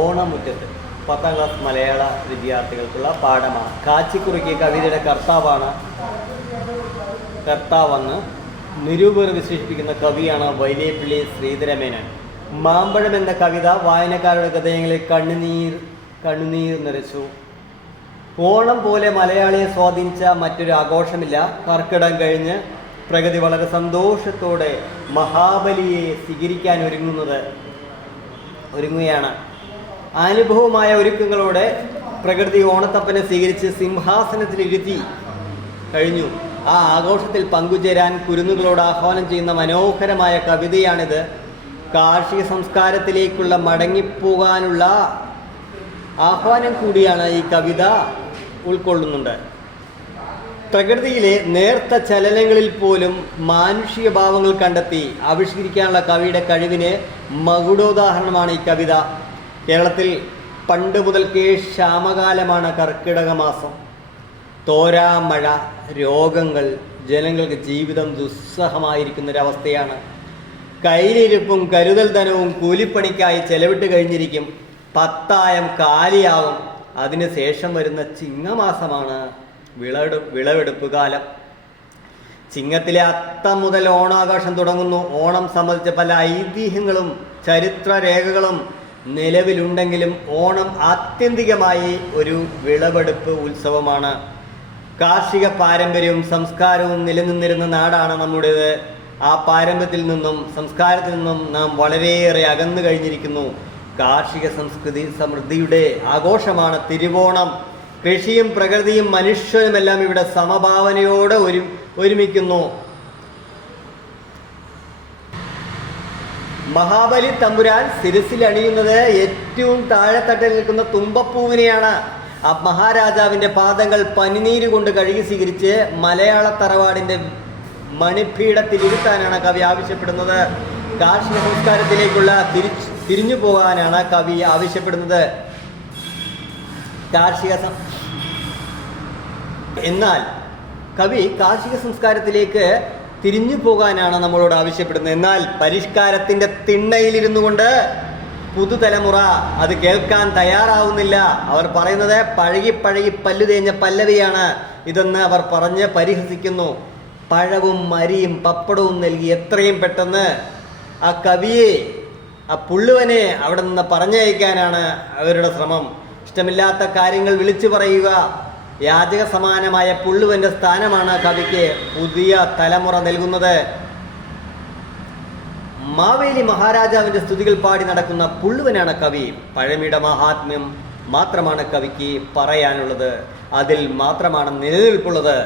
ഓണമുറ്റത്ത് 10ാം class മലയാള വിദ്യാർത്ഥികൾക്കുള്ള പാഠമാണ്. കാച്ചിക്കുറുക്കിയ കവിതയുടെ കർത്താവെന്ന് നിരൂപകർ വിശേഷിപ്പിക്കുന്ന കവിയാണ് വൈലേപ്പിള്ളി ശ്രീധരമേനോൻ. മാമ്പഴം എന്ന കവിത വായനക്കാരുടെ ഹൃദയങ്ങളിൽ കണ്ണുനീർ നിറച്ചു. ഓണം പോലെ മലയാളിയെ സ്വാധീനിച്ച മറ്റൊരു ആഘോഷമില്ല. കർക്കിടകം കഴിഞ്ഞ് പ്രകൃതി വളരെ സന്തോഷത്തോടെ മഹാബലിയെ സ്വീകരിക്കാൻ ഒരുങ്ങുകയാണ്. അനുഭവമായ ഒരുക്കങ്ങളോടെ പ്രകൃതി ഓണത്തപ്പനെ സ്വീകരിച്ച് സിംഹാസനത്തിലിരുത്തി കഴിഞ്ഞു. ആ ആഘോഷത്തിൽ പങ്കുചേരാൻ കുരുന്നുകളോട് ആഹ്വാനം ചെയ്യുന്ന മനോഹരമായ കവിതയാണിത്. കാർഷിക സംസ്കാരത്തിലേക്കുള്ള മടങ്ങിപ്പോകാനുള്ള ആഹ്വാനം കൂടിയാണ് ഈ കവിത ഉൾക്കൊള്ളുന്നുണ്ട്. പ്രകൃതിയിലെ നേർത്ത ചലനങ്ങളിൽ പോലും മാനുഷിക ഭാവങ്ങൾ കണ്ടെത്തി ആവിഷ്കരിക്കാനുള്ള കവിയുടെ കഴിവിന് മകുടോദാഹരണമാണ് ഈ കവിത. കേരളത്തിൽ പണ്ട് മുതൽക്കേ ക്ഷാമകാലമാണ് കർക്കിടക മാസം. തോരാ മഴ, രോഗങ്ങൾ, ജനങ്ങൾക്ക് ജീവിതം ദുസ്സഹമായിരിക്കുന്നൊരവസ്ഥയാണ്. കയ്യിലിരിപ്പും കരുതൽ ധനവും കൂലിപ്പണിക്കായി ചെലവിട്ട് കഴിഞ്ഞിരിക്കും. പത്തായം കാലിയാവും. അതിനുശേഷം വരുന്ന ചിങ്ങമാസമാണ് വിളവെടുപ്പ് കാലം. ചിങ്ങത്തിലെ അത്തം മുതൽ ഓണാഘോഷം തുടങ്ങുന്നു. ഓണം സംബന്ധിച്ച പല ഐതിഹ്യങ്ങളും ചരിത്രരേഖകളും നിലവിലുണ്ടെങ്കിലും ഓണം ആത്യന്തികമായി ഒരു വിളവെടുപ്പ് ഉത്സവമാണ്. കാർഷിക പാരമ്പര്യവും സംസ്കാരവും നിലനിന്നിരുന്ന നാടാണ് നമ്മുടേത്. ആ പാരമ്പര്യത്തിൽ നിന്നും സംസ്കാരത്തിൽ നിന്നും നാം വളരെയേറെ അകന്നു കഴിഞ്ഞിരിക്കുന്നു. കാർഷിക സമൃദ്ധിയുടെ ആഘോഷമാണ് തിരുവോണം. കൃഷിയും പ്രകൃതിയും മനുഷ്യനുമെല്ലാം ഇവിടെ സമഭാവനയോടെ ഒരുമിക്കുന്നു. മഹാബലി തമ്പുരാൻ ശിരസിൽ അണിയുന്നത് ഏറ്റവും താഴെത്തട്ടിൽ നിൽക്കുന്ന തുമ്പപ്പൂവിനെയാണ്. ആ മഹാരാജാവിൻ്റെ പാദങ്ങൾ പനിനീര് കൊണ്ട് കഴുകി സ്വീകരിച്ച് മലയാള തറവാടിൻ്റെ മണിപീഠത്തിലിരുത്താനാണ് കവി ആവശ്യപ്പെടുന്നത്. കാർഷിക സംസ്കാരത്തിലേക്കുള്ള തിരിഞ്ഞു പോകാനാണ് കവി ആവശ്യപ്പെടുന്നത്. എന്നാൽ കവി കാർഷിക സംസ്കാരത്തിലേക്ക് തിരിഞ്ഞു പോകാനാണ് നമ്മളോട് ആവശ്യപ്പെടുന്നത്. എന്നാൽ പരിഷ്കാരത്തിൻ്റെ തിണ്ണയിലിരുന്നു കൊണ്ട് പുതുതലമുറ അത് കേൾക്കാൻ തയ്യാറാവുന്നില്ല. അവർ പറയുന്നത് പഴകി പല്ലു തേഞ്ഞ പല്ലവിയാണ് ഇതെന്ന് അവർ പറഞ്ഞ് പരിഹസിക്കുന്നു. പഴവും മരിയും പപ്പടവും നൽകി എത്രയും പെട്ടെന്ന് ആ കവിയെ, ആ പുള്ളുവനെ അവിടെ നിന്ന് പറഞ്ഞയക്കാനാണ് അവരുടെ ശ്രമം. ഇഷ്ടമില്ലാത്ത കാര്യങ്ങൾ വിളിച്ചു പറയുക, യാചക സമാനമായ പുള്ളുവൻ്റെ സ്ഥാനമാണ് കവിക്ക് പുതിയ തലമുറ നൽകുന്നത്. മാവേലി മഹാരാജാവിൻ്റെ സ്തുതികൾ പാടി നടക്കുന്ന പുള്ളുവനാണ് കവി. പഴമയുടെ മഹാത്മ്യം മാത്രമാണ് കവിക്ക് പറയാനുള്ളത്. അതിൽ മാത്രമാണ് നിലനിൽപ്പുള്ളത്.